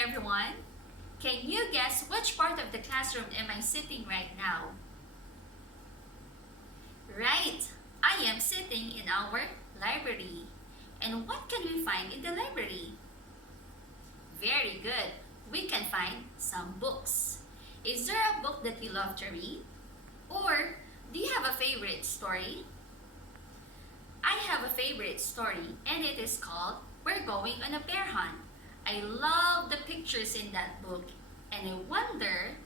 everyone. Can you guess which part of the classroom am I sitting right now? Right, I am sitting in our library. And what can we find in the library? Very good. We can find some books. Is there a book that you love to read? Or do you have a favorite story? I have a favorite story and it is called We're Going on a Bear Hunt. I love the pictures in that book and I wonder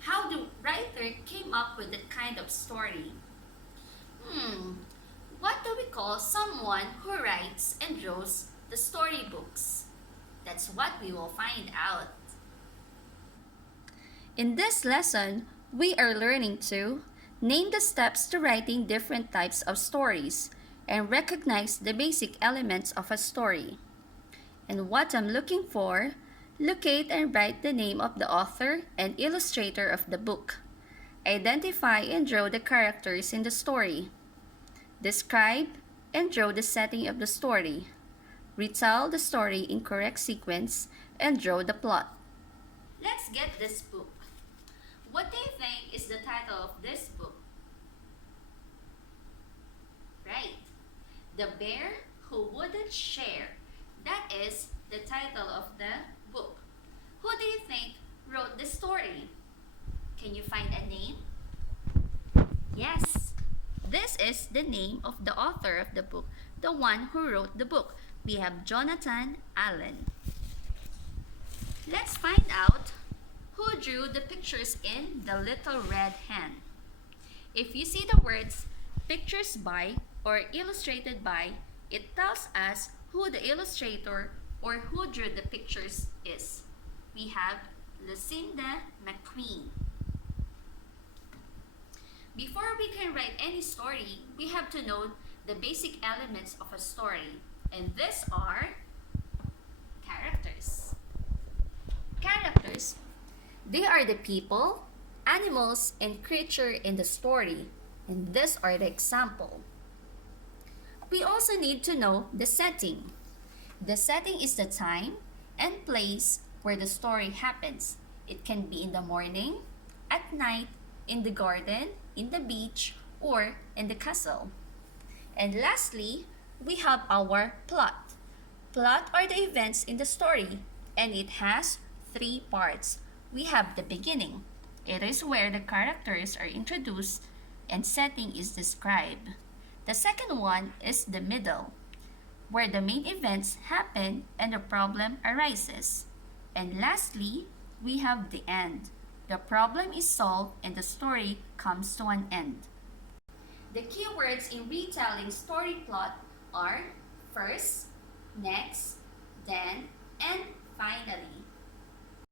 how the writer came up with that kind of story. What do we call someone who writes and draws the storybooks? That's what we will find out. In this lesson, we are learning to name the steps to writing different types of stories and recognize the basic elements of a story. And what I'm looking for, locate and write the name of the author and illustrator of the book. Identify and draw the characters in the story. Describe and draw the setting of the story. Retell the story in correct sequence and draw the plot. Let's get this book. What do you think is the title of this book? Right. The Bear Who Wouldn't Share. That is the title of the book. Who do you think wrote the story? Can you find a name? Yes. This is the name of the author of the book, the one who wrote the book. We have Jonathan Allen. Let's find out who drew the pictures in The Little Red Hen. If you see the words pictures by or illustrated by, it tells us who the illustrator or who drew the pictures is. We have Lucinda McQueen. Before we can write any story, we have to know the basic elements of a story. And these are characters. Characters, they are the people, animals, and creature in the story. And these are the example. We also need to know the setting. The setting is the time and place where the story happens. It can be in the morning, at night, in the garden, in the beach, or in the castle. And lastly, we have our plot. Plot are the events in the story, and it has 3 parts. We have the beginning. It is where the characters are introduced and setting is described. The second one is the middle, where the main events happen and the problem arises. And lastly, we have the end. The problem is solved and the story comes to an end. The keywords in retelling story plot are first, next, then, and finally.